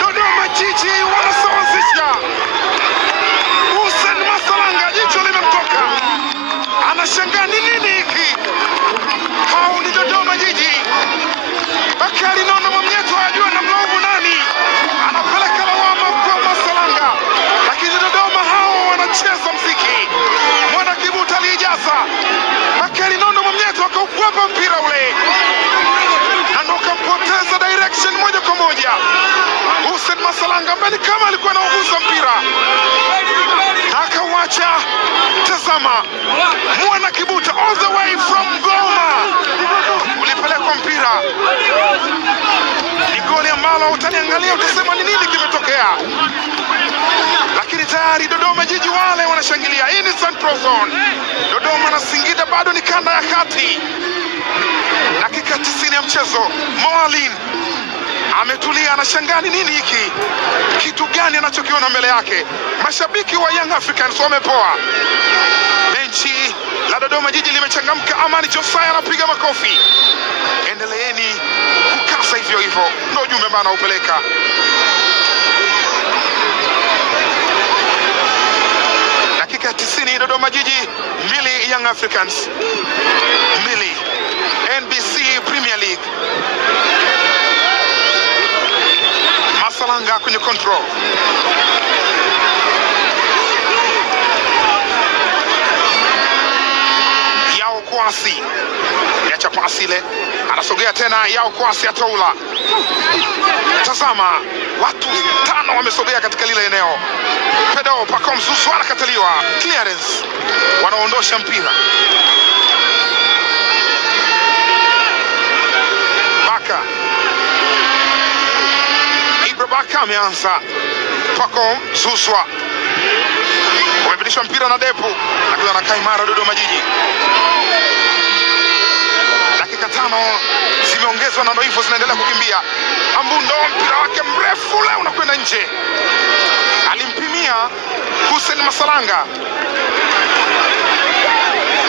Dodoma Jiji wanasawazisha. Hussein Masalanga jicho limemtoka, anashangaa ni nini hiki. Hao ni Dodoma Jiji. Bakari Nondo Mwamnyeto ajua na mlaumu nani, anapeleka lawama kwa Masalanga, lakini Dodoma hao wanacheza mziki. Mwana Kibuta aliijaza, Bakari Nondo Mwamnyeto akaukwepa mpira ule na ndo kampoteza direction moja kwa moja. Hussein Masalanga mbele kama alikuwa anaugusa mpira akauacha. Tazama, Mwana Kibuta all the way from Goma ulipelekwa mpira. Ni goli ambalo utaliangalia utasema ni nini kimetokea, lakini tayari Dodoma Jiji wale wanashangilia. Hii ni Central Zone. Dodoma na Singida bado ni kanda ya kati. Dakika 90 ya mchezo, Moalin ametulia, anashangaa ni nini hiki, kitu gani anachokiona mbele yake. Mashabiki wa Young Africans wamepoa. Benchi la Dodoma Jiji limechangamka. Amani Josiah anapiga makofi. Endeleeni kukasa hivyo hivyo, ndio ujumbe ambao anaupeleka. Dakika 90, Dodoma Jiji 2, Young Africans 2. NBC Premier League. Masalanga kwenye control. Yao Kwasi yacha pasi ile, anasogea tena. Yao Kwasi atoula. Tazama, watu 5 wamesogea katika lile eneo. Pedro Pacome Zouzoua anakataliwa. Clearance, wanaondosha mpira. Baka ameanza. Pacome Zouzoua wamepitishwa mpira na Depu, lakini anakaa imara Dodoma Jiji. Dakika 5 zimeongezwa na ndio hivyo zinaendelea kukimbia. Ambundo mpira wake mrefu ule unakwenda nje, alimpimia Hussein Masalanga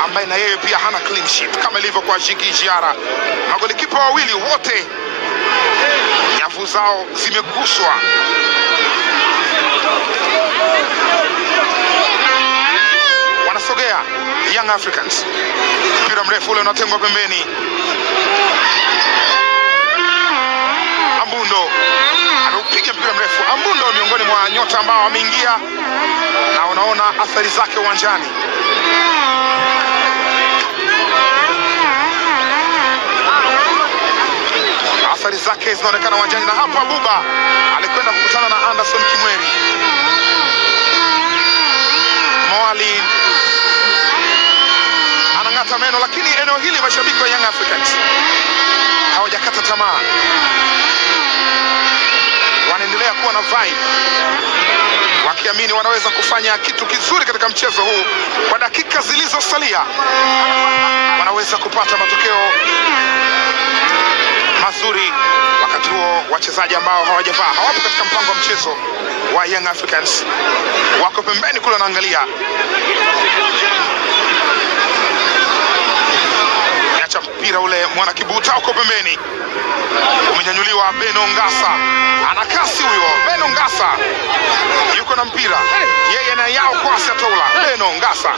ambaye na yeye pia hana clean sheet kama ilivyo kwa Jigi Jiara. Magolikipa wawili wote nyavu zao zimeguswa. Wanasogea Young Africans. Mpira mrefu ule unatengwa pembeni. Ambundo anaupiga mpira mrefu. Ambundo miongoni mwa nyota ambao wameingia na unaona athari zake uwanjani. Athari zake zinaonekana uwanjani, na hapa Buba alikwenda kukutana na Anderson Kimweri. Moalin anang'ata meno, lakini eneo hili mashabiki wa Young Africans hawajakata tamaa. Wanaendelea kuwa na vibe, wakiamini wanaweza kufanya kitu kizuri katika mchezo huu. Kwa dakika zilizosalia wanaweza kupata matokeo mazuri. Wakati huo wachezaji ambao hawajavaa, hawapo katika mpango wa mchezo wa Young Africans, wako pembeni kule wanaangalia. Acha mpira ule, Mwana Kibuta uko pembeni, umenyanyuliwa. Beno Ngasa ana kasi huyo. Beno Ngasa yuko na mpira, yeye na Yao Kwasi atoula. Beno Ngasa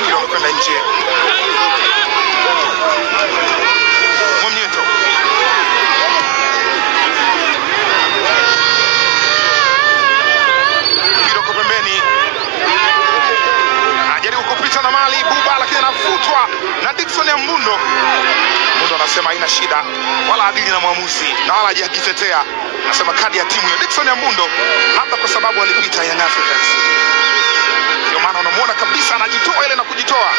mpira umekwenda nje. Mwamnyeto mpira uko pembeni, anajaribu kupita na mali Buba, lakini anafutwa na Dickson ya Mbundo. Mbundo anasema haina shida, wala adili na mwamuzi na wala hajitetea, anasema kadi ya timu ya Dickson ya Mbundo, labda kwa sababu alipita Young Africans. Ndio maana unamuona kabisa anajitoa ile na kujitoa,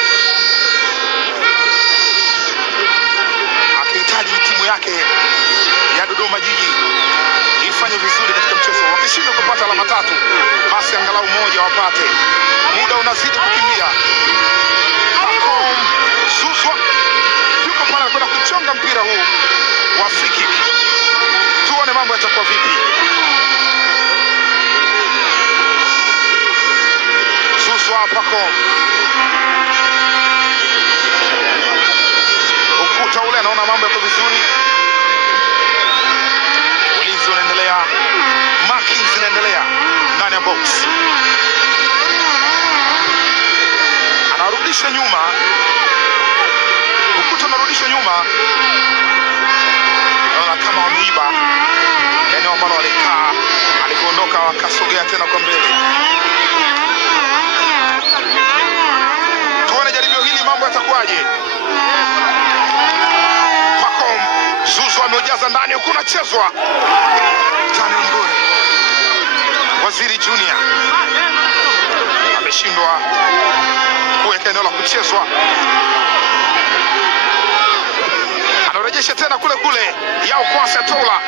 akihitaji timu yake ya Dodoma Jiji ifanye vizuri katika mchezo. Wakishindwa kupata alama 3, basi angalau moja wapate. Muda unazidi kukimbia. Pacome Zouzoua yuko pale kwenda kuchonga mpira huu wa free kick. Tuone mambo yatakuwa vipi. Zouzoua, Pacome, ukuta ukuta ule, anaona mambo yako vizuri. Ulinzi unaendelea, marking zinaendelea ndani ya box. Anarudisha nyuma, ukuta unarudisha nyuma. Naona kama wameiba eneo ambalo walikaa, alipoondoka wakasogea tena kwa mbele. Tuone jaribio hili mambo yatakuwaje. Pacom Zuzu ameujaza ndani, huku unachezwa. Daniel Ngure, Waziri Junior ameshindwa kuweka eneo la kuchezwa. Anarejesha tena kule kule Yao Kwasi Atola.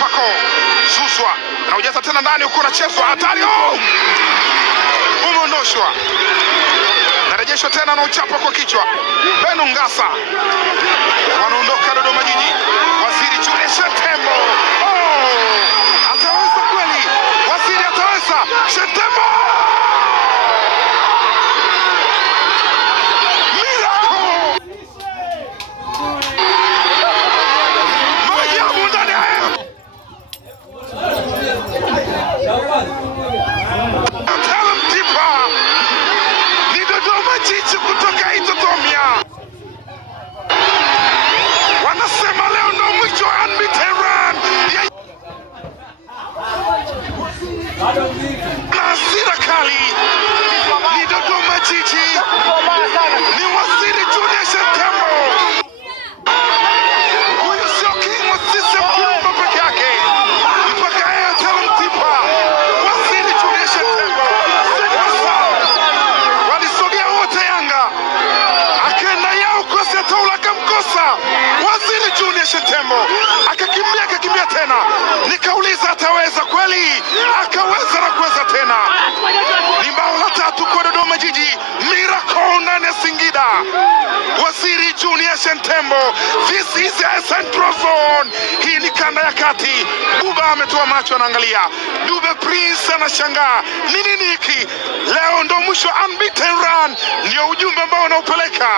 Pacom Zuzwa anaujaza tena ndani, huku unachezwa. Hatari, umeondoshwa. Narejeshwa tena na uchapa kwa kichwa. Beno Ngasa wanaondoka Dodoma Jiji. Waziri Junior Shetembo, ataweza kweli? Waziri ataweza? Shetembo, miracle, maajabu ndani ya Jiji kutoka Itotomia. Wanasema leo ndo mwisho unbeaten run. Hasira kali ni Dodoma Jiji, ni Waziri Junior Shetembo. Huyu sio king wa system Kirumba peke yake, mpaka yeye atalamtipa. Waziri Junior Shetembo walisogea wote Yanga, akaenda Yao Kwasi Atola akamkosa. Waziri Junior Shetembo akakimbia tena, nikauliza ataweza kweli? Akaweza na kuweza tena. Ni bao la 3 kwa Dodoma Jiji, miracle ndani ya Singida. Waziri Junior Shetembo, this is a central zone. Hii ni kanda ya kati. Buba ametoa macho, anaangalia. Dube Prince anashangaa, ni nini hiki? Leo ndo mwisho unbeaten run, ndio ujumbe ambao unaupeleka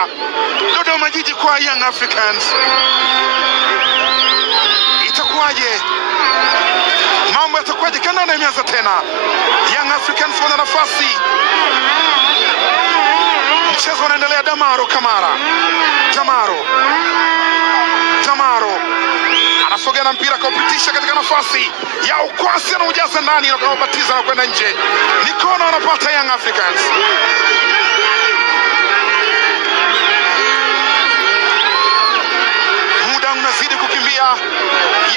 Dodoma Jiji kwa Young Africans. Itakuwaje? Mambo yatakuwaje? Kandanda imeanza tena. Young Africans wana nafasi. Mchezo unaendelea. Damaro Kamara, Damaro anasogea na mpira kaupitisha katika nafasi ya Ukwasi, anaujaza ndani na kubatiza na kwenda nje. Ni kona wanapata Young Africans. Muda unazidi kukimbia.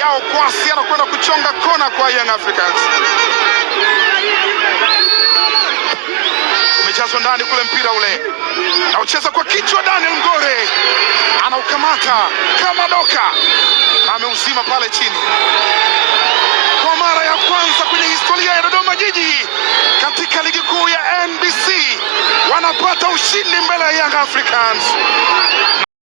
Yao Kwasi anakwenda kuchonga kona kwa Young Africans. Umejazwa ndani kule, mpira ule anaucheza kwa kichwa. Daniel Ngure anaukamata kama doka na ameuzima pale chini. Kwa mara ya kwanza kwenye historia ya Dodoma Jiji katika ligi kuu ya NBC wanapata ushindi mbele ya Young Africans.